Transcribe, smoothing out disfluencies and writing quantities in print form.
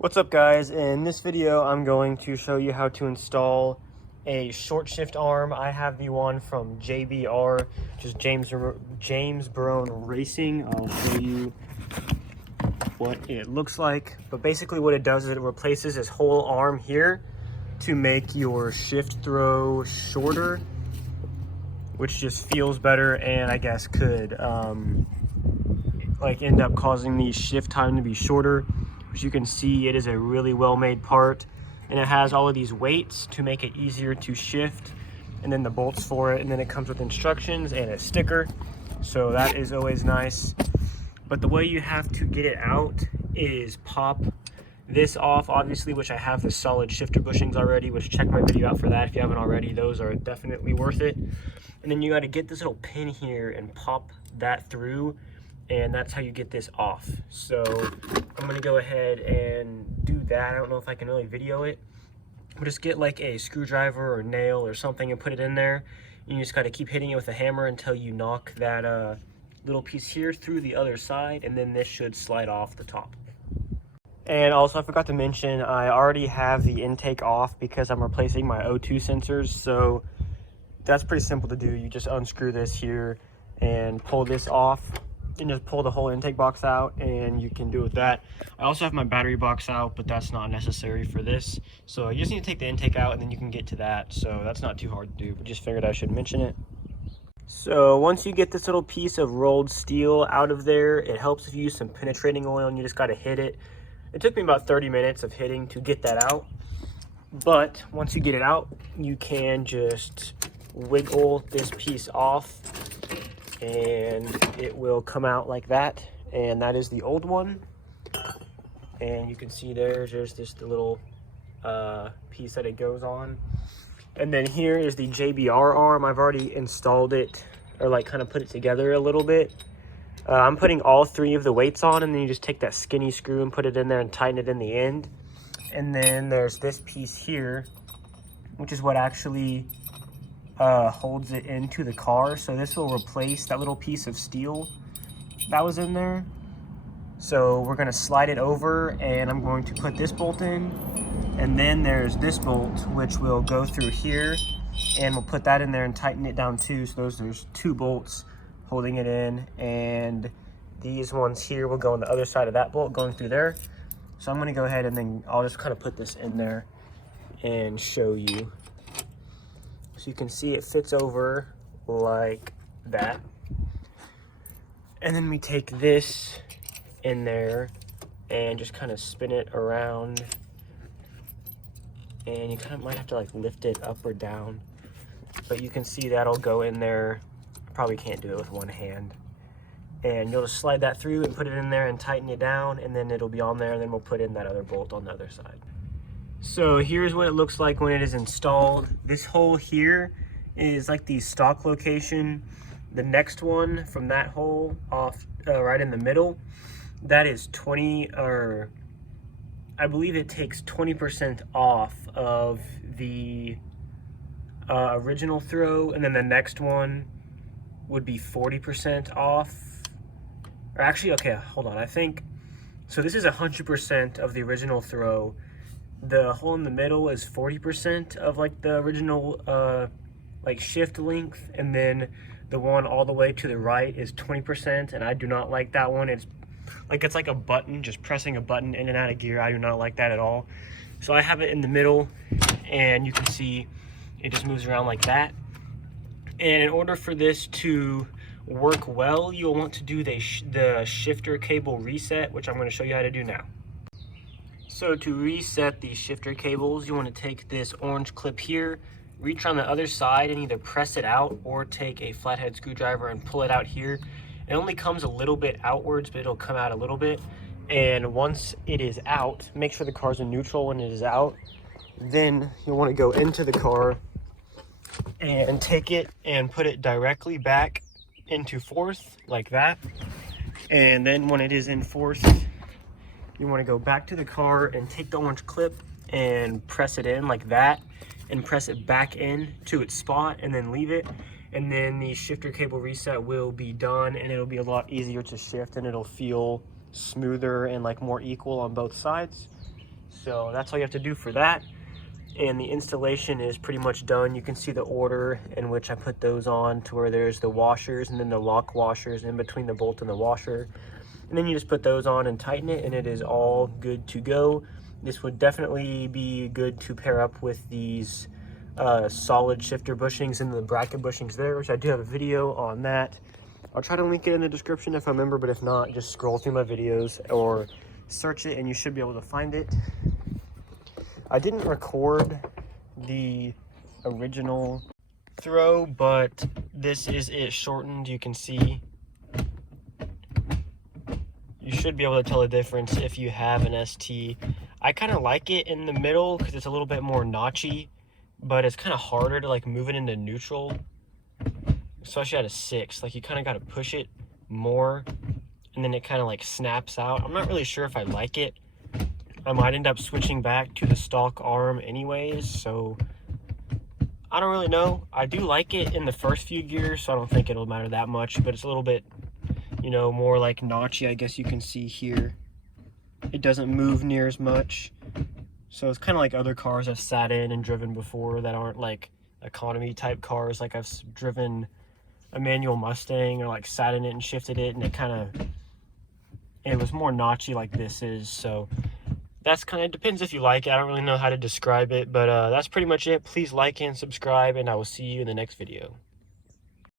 What's up guys? In this video I'm going to show you how to install a short shift arm. I have the one from JBR, just James Barone Racing. I'll show you what it looks like. But basically what it does is it replaces this whole arm here to make your shift throw shorter, which just feels better and I guess could like end up causing the shift time to be shorter. As you can see, it is a really well-made part, and it has all of these weights to make it easier to shift, and then the bolts for it, and then it comes with instructions and a sticker, so that is always nice. But the way you have to get it out is pop this off, obviously, which I have the solid shifter bushings already, which check my video out for that if you haven't already. Those are definitely worth it. And then you got to get this little pin here and pop that through, and that's how you get this off. So I'm gonna go ahead and do that. I don't know if I can really video it, but just get like a screwdriver or nail or something and put it in there. You just gotta keep hitting it with a hammer until you knock that little piece here through the other side, and then this should slide off the top. And also I forgot to mention, I already have the intake off because I'm replacing my O2 sensors, so that's pretty simple to do. You just unscrew this here and pull this off, and just pull the whole intake box out, and you can do with that. I also have my battery box out, but that's not necessary for this. So you just need to take the intake out and then you can get to that. So that's not too hard to do, but just figured I should mention it. So once you get this little piece of rolled steel out of there, it helps if you use some penetrating oil and you just gotta hit it. It took me about 30 minutes of hitting to get that out. But once you get it out, you can just wiggle this piece off and it will come out like that. And that is the old one, and you can see there's just the little piece that it goes on. And then here is the JBR arm. I've already installed it, or like kind of put it together a little bit. I'm putting all three of the weights on, and then you just take that skinny screw and put it in there and tighten it in the end. And then there's this piece here, which is what actually holds it into the car. So this will replace that little piece of steel that was in there. So we're going to slide it over, and I'm going to put this bolt in, and then there's this bolt which will go through here, and we'll put that in there and tighten it down too. So there's two bolts holding it in, and these ones here will go on the other side of that bolt going through there. So I'm going to go ahead and then I'll just kind of put this in there and show you. So you can see it fits over like that. And then we take this in there and just kind of spin it around. And you kind of might have to like lift it up or down. But you can see that'll go in there. I probably can't do it with one hand. And you'll just slide that through and put it in there and tighten it down, and then it'll be on there, and then we'll put in that other bolt on the other side. So here's what it looks like when it is installed. This hole here is like the stock location. The next one from that hole off right in the middle, that is 20, or I believe it takes 20% off of the original throw, and then the next one would be 40% off. Or actually, okay, hold on, I think, so this is 100% of the original throw. The hole in the middle is 40% of like the original like shift length, and then the one all the way to the right is 20%, and I do not like that one. It's like a button, just pressing a button in and out of gear. I do not like that at all. So I have it in the middle, and you can see it just moves around like that. And in order for this to work well, you'll want to do the shifter cable reset, which I'm going to show you how to do now. So to reset the shifter cables, you want to take this orange clip here, reach on the other side and either press it out or take a flathead screwdriver and pull it out here. It only comes a little bit outwards, but it'll come out a little bit. And once it is out, make sure the car's in neutral when it is out. Then you'll want to go into the car and take it and put it directly back into fourth like that. And then when it is in fourth, you want to go back to the car and take the orange clip and press it in like that, and press it back in to its spot, and then leave it. And then the shifter cable reset will be done, and it'll be a lot easier to shift, and it'll feel smoother and like more equal on both sides. So that's all you have to do for that. And the installation is pretty much done. You can see the order in which I put those on, to where there's the washers and then the lock washers in between the bolt and the washer. And then you just put those on and tighten it, and it is all good to go. This would definitely be good to pair up with these solid shifter bushings and the bracket bushings there, which I do have a video on that. I'll try to link it in the description if I remember, but if not, just scroll through my videos or search it and you should be able to find it. I didn't record the original throw, but this is it shortened. You can see. You should be able to tell the difference if you have an ST. I kind of like it in the middle because it's a little bit more notchy, but it's kind of harder to like move it into neutral, especially at a 6. Like you kind of got to push it more, and then it kind of like snaps out. I'm not really sure if I like it. I might end up switching back to the stock arm anyways, so I don't really know. I do like it in the first few gears, so I don't think it'll matter that much, but it's a little bit, you know, more like notchy, I guess you can see here. It doesn't move near as much. So it's kind of like other cars I've sat in and driven before that aren't like economy type cars. Like I've driven a manual Mustang, or like sat in it and shifted it, and it was more notchy like this is. So that's kind of depends if you like it. I don't really know how to describe it, but that's pretty much it. Please like and subscribe, and I will see you in the next video.